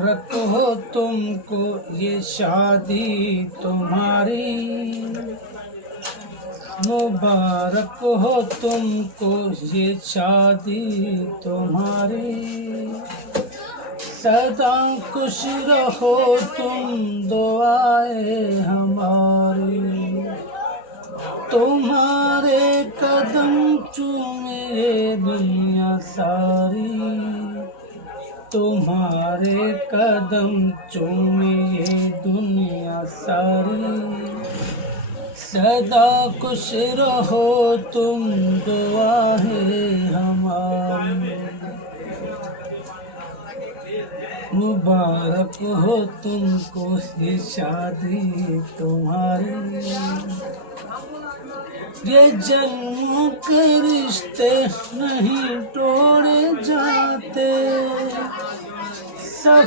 मुबारक हो तुमको ये शादी तुम्हारी, मुबारक हो तुमको ये शादी तुम्हारी। सदा खुश रहो तुम, दुआए हमारी। तुम्हारे कदम चूमे ये दुनिया सारी, तुम्हारे कदम चूमे ये दुनिया सारी। सदा खुश रहो तुम, दुआ है हमारी। मुबारक हो तुमको ये शादी तुम्हारी। ये जन्म के रिश्ते नहीं तोड़े जाते, सब